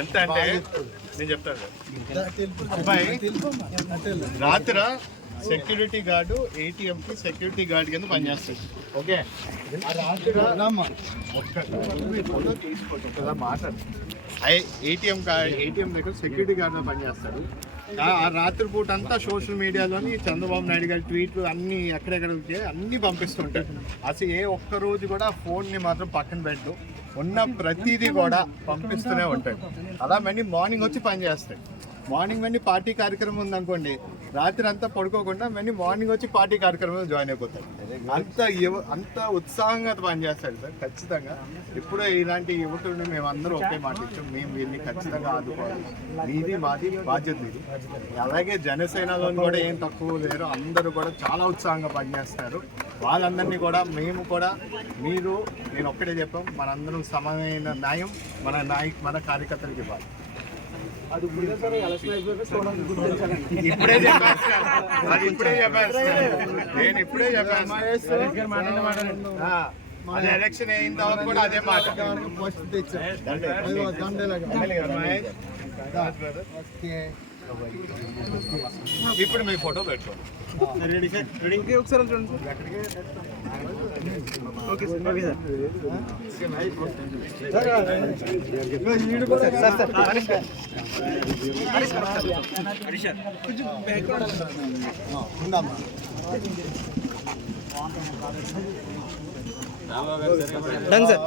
ఎంత అంటే నేను చెప్తాను అబ్బాయి రాత్రి సెక్యూరిటీ గార్డు ఏటీఎంకి సెక్యూరిటీ గార్డ్ కింద పనిచేస్తాడు. ఓకే ఫోటో తీసుకోవచ్చు కదా మాట్లాడు. ఏటీఎం దగ్గర సెక్యూరిటీ గార్డ్గా పనిచేస్తాడు. ఆ రాత్రిపూట అంతా సోషల్ మీడియాలోని చంద్రబాబు నాయుడు గారి ట్వీట్లు అన్నీ ఎక్కడెక్కడ అన్నీ పంపిస్తుంటాడు. అసలు ఏ ఒక్క రోజు కూడా ఫోన్ని మాత్రం పక్కన పెట్టు, ఉన్న ప్రతిదీ కూడా పంపిస్తూనే ఉంటాడు. అలా మళ్ళీ మార్నింగ్ వచ్చి పని చేస్తాడు. మార్నింగ్ మళ్ళీ పార్టీ కార్యక్రమం ఉందనుకోండి, రాత్రి అంతా పడుకోకుండా మళ్ళీ మార్నింగ్ వచ్చి పార్టీ కార్యక్రమంలో జాయిన్ అయిపోతాడు. అంత ఉత్సాహంగా పనిచేస్తాడు సార్. ఖచ్చితంగా ఇప్పుడే ఇలాంటి యువకుడిని మేమందరూ ఒకే మాట ఇచ్చాం, మేము వీళ్ళని ఖచ్చితంగా ఆదుకోవాలి. మీది మాది బాధ్యత ఇది. అలాగే జనసేనలో కూడా ఏం తక్కువ లేరు, అందరూ కూడా చాలా ఉత్సాహంగా పనిచేస్తారు. వాళ్ళందరినీ కూడా మేము కూడా నేను ఒక్కటే చెప్పాం, మనందరం సమానమైన న్యాయం మన కార్యకర్తలకు ఇవ్వాలి. ఇప్పుడే చెప్పాను అదే ఎలక్షన్ అయిన తర్వాత కూడా అదే మాట. ఇప్పుడు మీ ఫోటో పెట్టుకోండి. ఒకసారి చూడండి. Okay sir. Done sir.